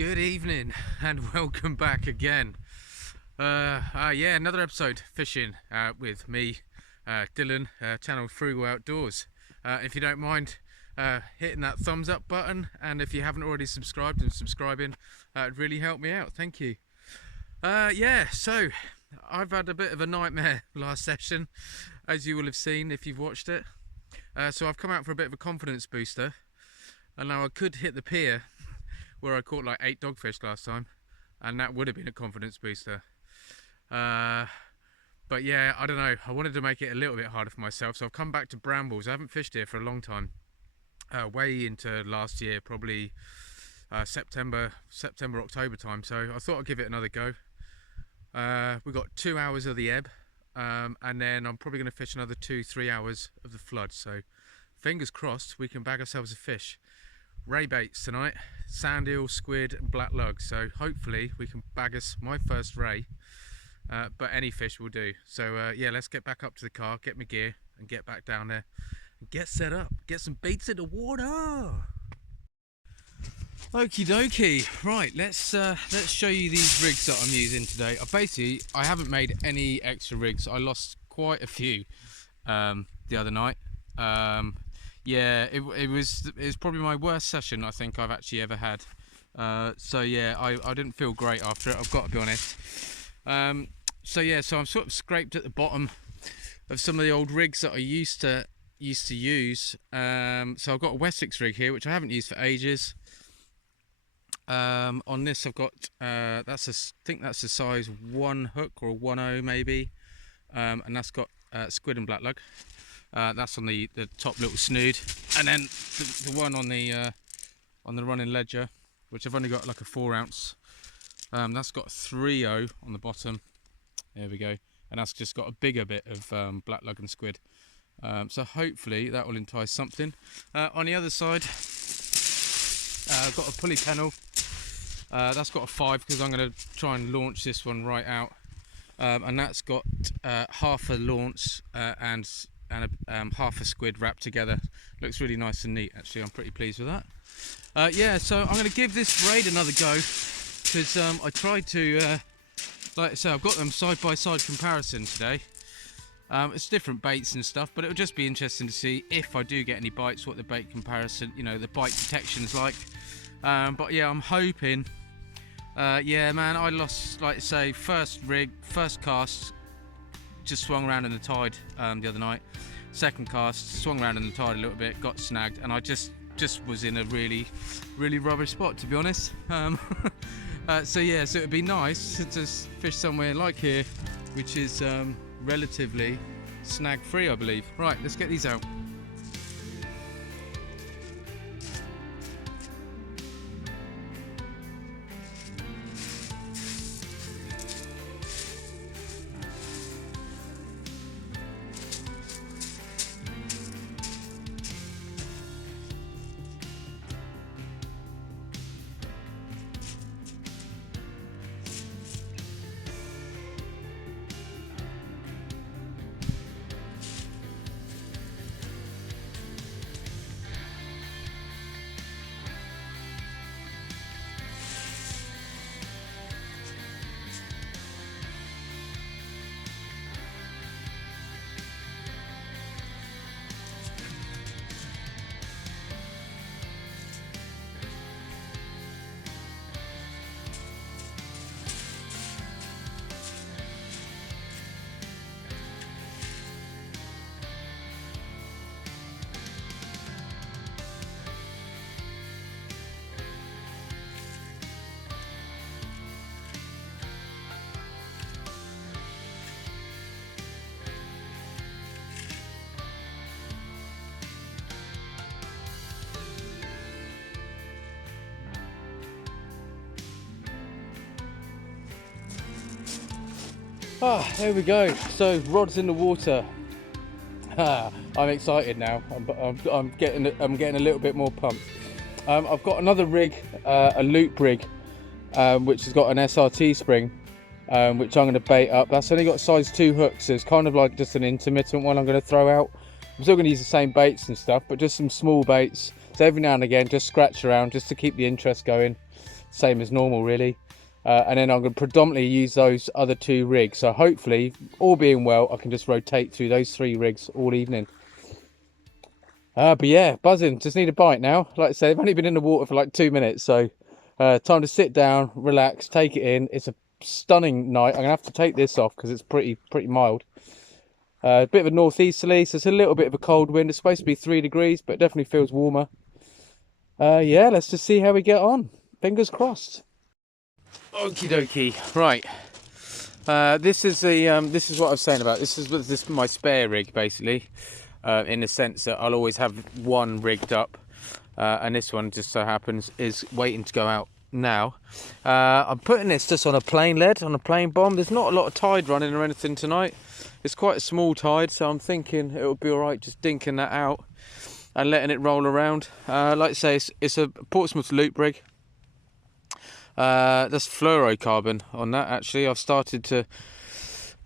Good evening and welcome back again. Yeah, another episode fishing with me, Dylan, channel Frugal.od. If you don't mind hitting that thumbs up button, and if you haven't already subscribed and subscribing, it'd really help me out. Thank you. So I've had a bit of a nightmare last session, as you will have seen if you've watched it. So I've come out for a bit of a confidence booster, and now I could hit the pier where I caught like 8 dogfish last time, and that would have been a confidence booster. But yeah, I don't know, I wanted to make it a little bit harder for myself, so I've come back to Brambles. I haven't fished here for a long time, way into last year, probably September, October time, so I thought I'd give it another go. We've got 2 hours of the ebb, and then I'm probably going to fish another 2-3 hours of the flood, so fingers crossed we can bag ourselves a fish. Ray baits tonight, sand eel, squid and black lug, so hopefully we can bag us my first ray, but any fish will do. So yeah, let's get back up to the car, get my gear and get back down there and get set up, get some baits in the water. Okie dokie, right, let's show you these rigs that I'm using today. I haven't made any extra rigs. I lost quite a few the other night. Yeah, it was probably my worst session I think I've actually ever had. So yeah, I didn't feel great after it, I've got to be honest. So yeah, so I'm sort of scraped at the bottom of some of the old rigs that I used to use. So I've got a Wessex rig here, which I haven't used for ages. On this I've got I think that's a size 1 hook or a 1.0 maybe, and that's got squid and black lug. That's on the top little snood, and then the one on the running ledger, which I've only got like a 4 ounce, that's got a 3.0 on the bottom. There we go, and that's just got a bigger bit of black lug and squid. So hopefully that will entice something. On the other side, I've got a pulley pennel. That's got a 5 because I'm going to try and launch this one right out, and that's got half a launch and half a squid wrapped together. Looks really nice and neat actually. I'm pretty pleased with that. Yeah, so I'm going to give this braid another go, because I tried to like I say, I've got them side by side comparison today. It's different baits and stuff, but it'll just be interesting to see if I do get any bites, what the bait comparison, you know, the bite detection's like. But yeah, I'm hoping. Yeah man, I lost, like I say, first cast just swung around in the tide the other night. Second cast swung around in the tide a little bit, got snagged, and I just was in a really rubbish spot, to be honest. So yeah, so it'd be nice to just fish somewhere like here, which is relatively snag free, I believe. Right, let's get these out. There we go. So rod's in the water. I'm excited now. I'm getting a little bit more pumped. I've got another rig, a loop rig, which has got an SRT spring, which I'm going to bait up. That's only got size 2 hooks, so it's kind of like just an intermittent one I'm going to throw out. I'm still going to use the same baits and stuff, but just some small baits. So every now and again, just scratch around just to keep the interest going. same as normal really. And then I'm going to predominantly use those other 2 rigs. So hopefully, all being well, I can just rotate through those 3 rigs all evening. But yeah, buzzing. Just need a bite now. Like I said, I've only been in the water for like 2 minutes, so time to sit down, relax, take it in. It's a stunning night. I'm gonna have to take this off because it's pretty mild. A bit of a northeasterly, so it's a little bit of a cold wind. It's supposed to be 3 degrees, but it definitely feels warmer. Yeah, let's just see how we get on. Fingers crossed. Okie dokie. Right. This is what I was saying about. This is my spare rig basically. In the sense that I'll always have one rigged up, and this one just so happens is waiting to go out now. I'm putting this just on a plain lead, on a plain bomb. There's not a lot of tide running or anything tonight. It's quite a small tide, so I'm thinking it will be alright just dinking that out and letting it roll around. Like I say, it's a Portsmouth loop rig. That's fluorocarbon on that actually. I've started to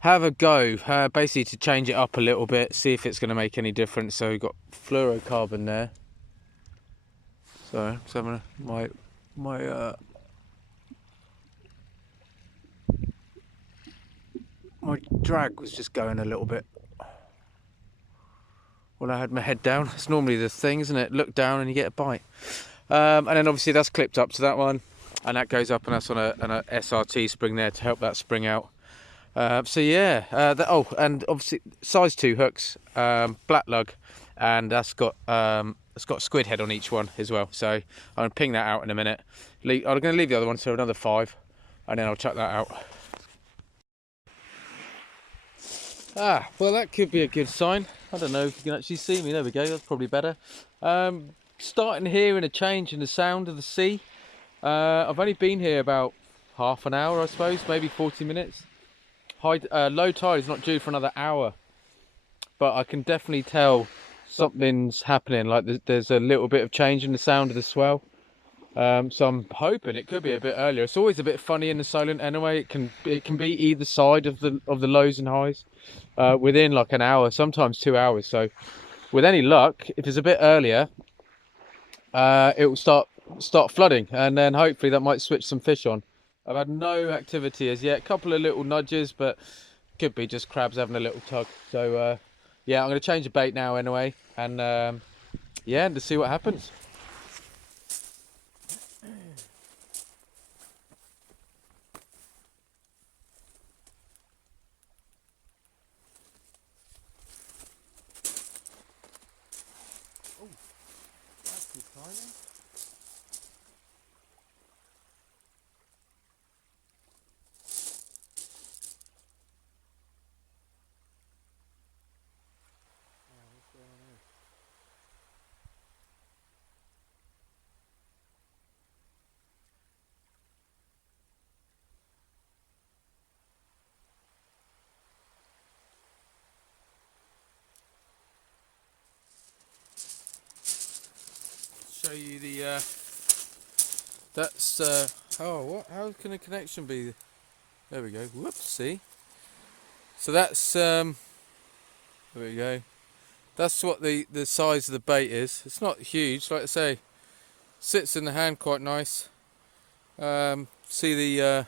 have a go, basically to change it up a little bit, see if it's going to make any difference. So we've got fluorocarbon there. So having my drag was just going a little bit when I had my head down. It's normally the thing, isn't it? Look down and you get a bite. And then obviously that's clipped up to that one, and that goes up, and that's on a SRT spring there to help that spring out. So yeah, oh, and obviously size 2 hooks, black lug, and that's got squid head on each one as well. So I'm gonna ping that out in a minute. I'm gonna leave the other one for another 5, and then I'll chuck that out. Well, that could be a good sign. I don't know if you can actually see me. There we go. That's probably better. Starting hearing a change in the sound of the sea. I've only been here about half an hour, I suppose, maybe 40 minutes. Low tide is not due for another hour, but I can definitely tell something's happening. Like there's a little bit of change in the sound of the swell. So I'm hoping it could be a bit earlier. It's always a bit funny in the Solent anyway. It can be either side of the lows and highs within like an hour, sometimes 2 hours. So with any luck, if it's a bit earlier, it will start flooding, and then hopefully that might switch some fish on. I've had no activity as yet. A couple of little nudges, but could be just crabs having a little tug. So yeah, I'm going to change the bait now anyway, and yeah, and to see what happens. Oh, that's good timing. Show you the that's oh, what, how can a connection be? There we go. Whoops, see. So that's there we go. That's what the size of the bait is. It's not huge, like I say. Sits in the hand quite nice. See the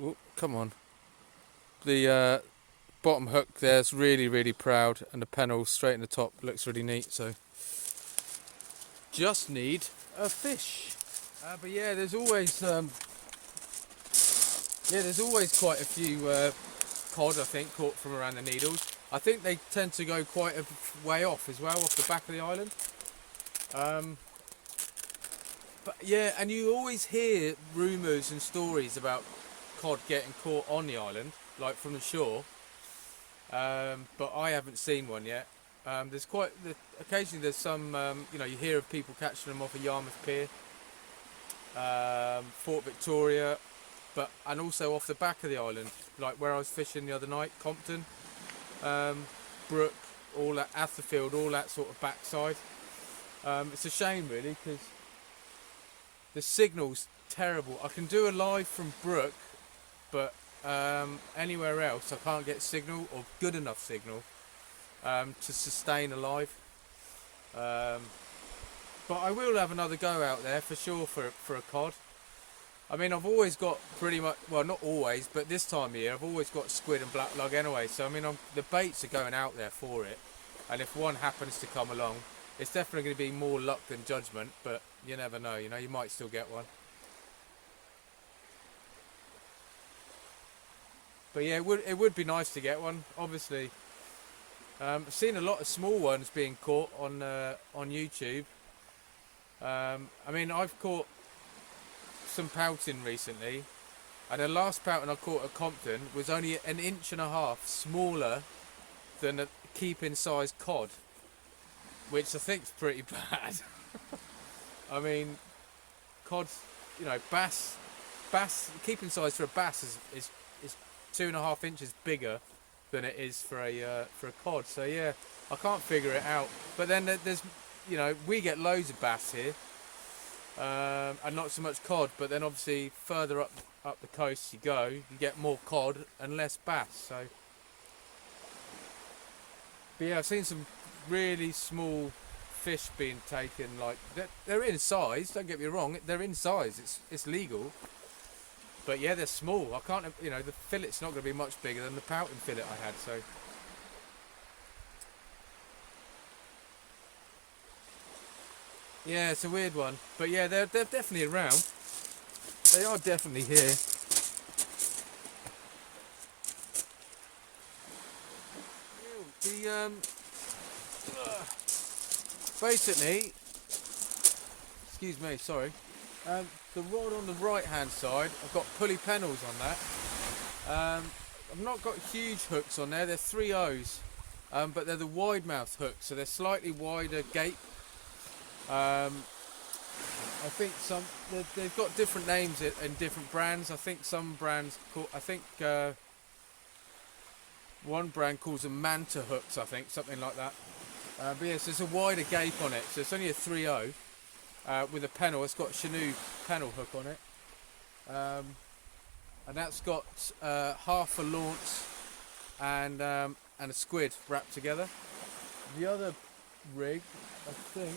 oh, come on. The bottom hook there's really proud, and the pennel straight in the top looks really neat. So just need a fish. But yeah, there's always quite a few cod, I think, caught from around the Needles. I think they tend to go quite a way off as well, off the back of the island. But yeah, and you always hear rumours and stories about cod getting caught on the island, like from the shore. But I haven't seen one yet. Occasionally there's some, you hear of people catching them off of Yarmouth Pier, Fort Victoria, and also off the back of the island, like where I was fishing the other night, Compton, Brook, all that, Atherfield, all that sort of backside. It's a shame really, because the signal's terrible. I can do a live from Brook, but anywhere else I can't get signal, or good enough signal, to sustain a live. But I will have another go out there for sure for a cod. I mean, I've always got pretty much, well, not always, but this time of year, I've always got squid and black lug anyway. So, I mean, the baits are going out there for it. And if one happens to come along, it's definitely going to be more luck than judgment, but you never know, you know, you might still get one. But yeah, it would be nice to get one, obviously. I've seen a lot of small ones being caught on YouTube. I mean, I've caught some pouting recently, and the last pouting I caught at Compton was only an inch and a half smaller than a keeping size cod, which I think is pretty bad. I mean, cod, you know, bass keeping size for a bass is 2.5 inches bigger than it is for a cod. So yeah, I can't figure it out. But then there's, you know, we get loads of bass here, and not so much cod. But then obviously further up the coast you go, you get more cod and less bass. So, but yeah, I've seen some really small fish being taken. Like they're in size. Don't get me wrong, they're in size. It's legal. But yeah, they're small. I can't, you know, the fillet's not going to be much bigger than the pouting fillet I had. So. Yeah, it's a weird one, but yeah, they're definitely around. They are definitely here. The basically, excuse me, sorry. The rod on the right hand side, I've got pulley panels on that. I've not got huge hooks on there. They're 3/0s, but they're the wide mouth hooks, so they're slightly wider gape. I think they've got different names in different brands. I think some brands one brand calls them manta hooks, I think, something like that. But yes, there's a wider gape on it, so it's only a 3/0 with a panel. It's got a Chine panel hook on it, and that's got half a launce and a squid wrapped together. The other rig, I think.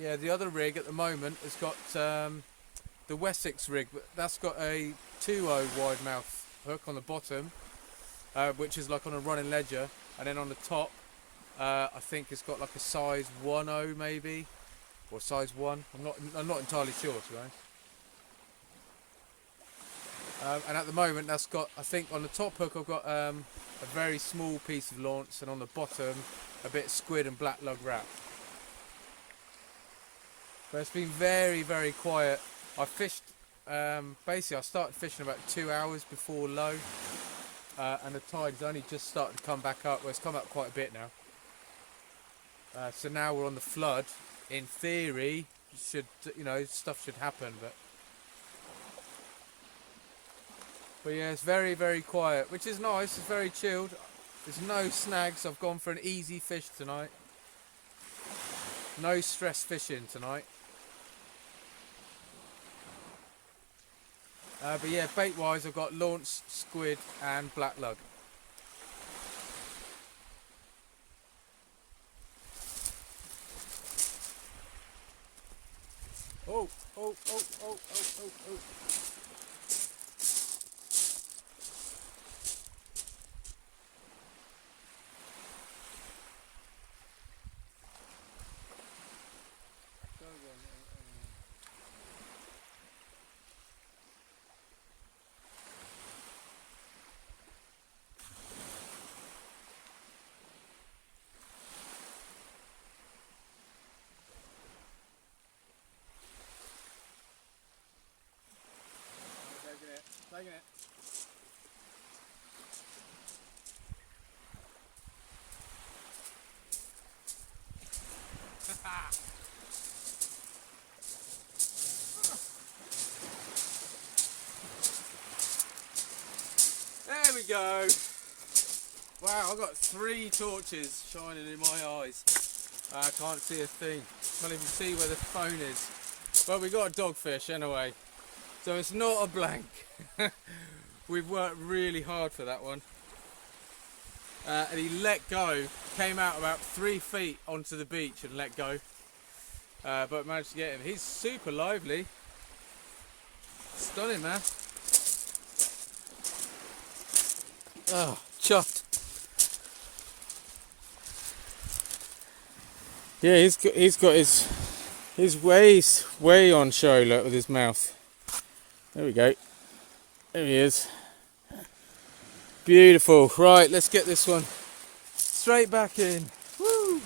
Yeah, the other rig at the moment has got the Wessex rig, but that's got a 2/0 wide mouth hook on the bottom, which is like on a running ledger, and then on the top, I think it's got like a size 1/0 maybe, or size 1. I'm not entirely sure, to be honest. And at the moment, that's got, I think on the top hook I've got a very small piece of launce, and on the bottom a bit of squid and black lug wrap. But it's been very, very quiet. I fished, basically I started fishing about 2 hours before low, and the tide's only just started to come back up. Well, it's come up quite a bit now. So now we're on the flood. In theory, stuff should happen, but yeah, it's very, very quiet, which is nice. It's very chilled. There's no snags. I've gone for an easy fish tonight. No stress fishing tonight. But yeah, bait wise, I've got launce, squid and black lug. Oh. Taking it. There we go. Wow, I've got 3 torches shining in my eyes. I can't see a thing. Can't even see where the phone is. Well, we got a dogfish anyway, so it's not a blank. We've worked really hard for that one. and he let go, came out about 3 feet onto the beach and let go, but managed to get him. He's super lively. Stunning, man. Oh, chuffed. Yeah, he's got his way on show, look, with his mouth. There we go. There he is. Beautiful. Right, let's get this one straight back in. Woo!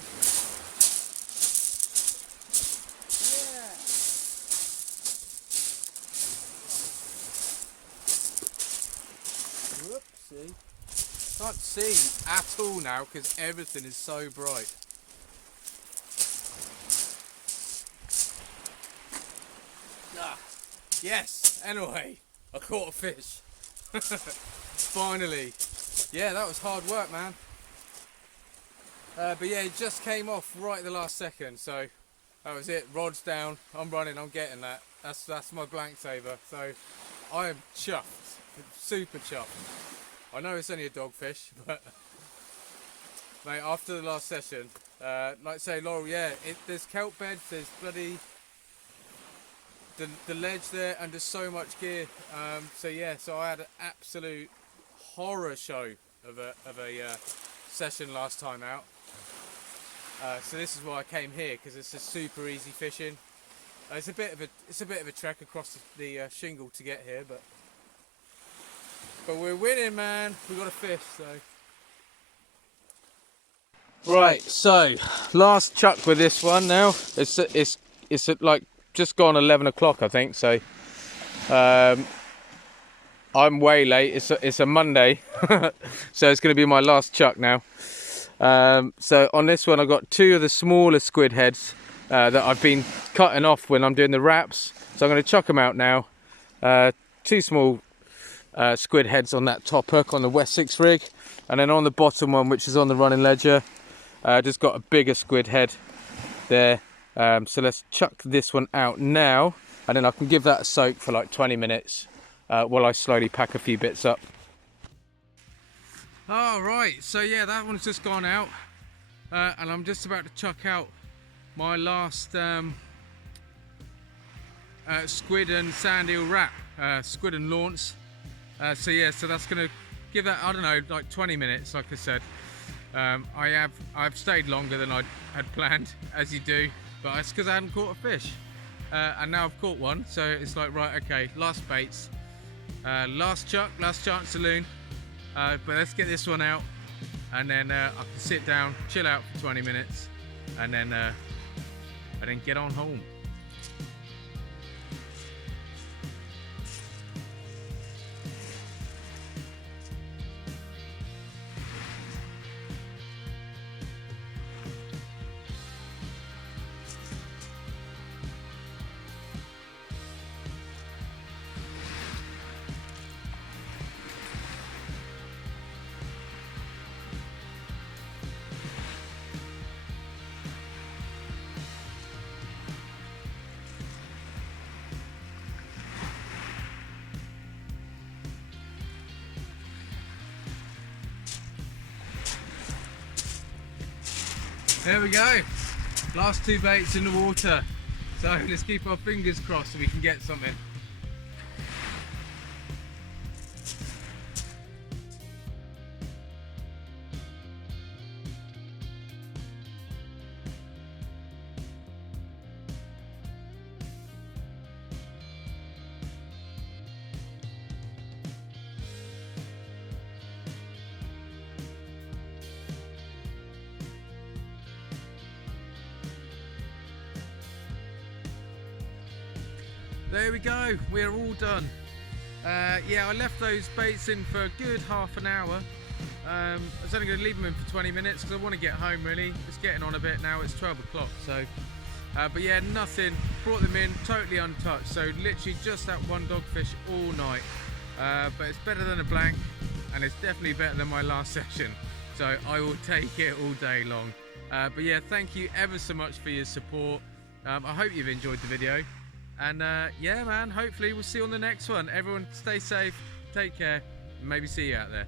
Yeah. Whoopsie. Can't see at all now because everything is so bright. Ah, yes, anyway, I caught a fish. Finally. Yeah, that was hard work, man. But yeah, it just came off right at the last second, so that was it. Rod's down, I'm running, I'm getting that. That's my blank saver. So I am chuffed, super chuffed. I know it's only a dogfish, but mate, after the last session, like I say, Laurel, yeah, there's kelp beds, there's bloody the ledge there, and there's so much gear. So yeah, so I had an absolute horror show of a session last time out. So this is why I came here, because it's just super easy fishing. It's a bit of a trek across the shingle to get here, but we're winning, man. We got a fish, so. Right, so last chuck with this one now. It's at like just gone 11 o'clock, I think. So I'm way late. It's a Monday, so it's going to be my last chuck now. So on this one, I've got 2 of the smaller squid heads that I've been cutting off when I'm doing the wraps. So I'm going to chuck them out now. 2 small squid heads on that top hook on the West 6 rig, and then on the bottom one, which is on the running ledger, just got a bigger squid head there. So let's chuck this one out now, and then I can give that a soak for like 20 minutes while I slowly pack a few bits up. Alright, so yeah, that one's just gone out, and I'm just about to chuck out my last squid and sand eel wrap, squid and launce. So yeah, so that's going to give that, I don't know, like 20 minutes, like I said. I've stayed longer than I had planned, as you do, but it's because I hadn't caught a fish, and now I've caught one. So it's like, right, okay, last baits, last chuck, last chance saloon. But let's get this one out, and then I can sit down, chill out for 20 minutes, and then get on home. There we go, last 2 baits in the water, so let's keep our fingers crossed so we can get something. There we go, we're all done. Yeah, I left those baits in for a good half an hour. I was only going to leave them in for 20 minutes because I want to get home really. It's getting on a bit now, it's 12 o'clock. So, but yeah, nothing, brought them in totally untouched. So literally just that one dogfish all night. But it's better than a blank, and it's definitely better than my last session. So I will take it all day long. But yeah, thank you ever so much for your support. I hope you've enjoyed the video. And yeah, man, hopefully we'll see you on the next one. Everyone stay safe, take care, and maybe see you out there.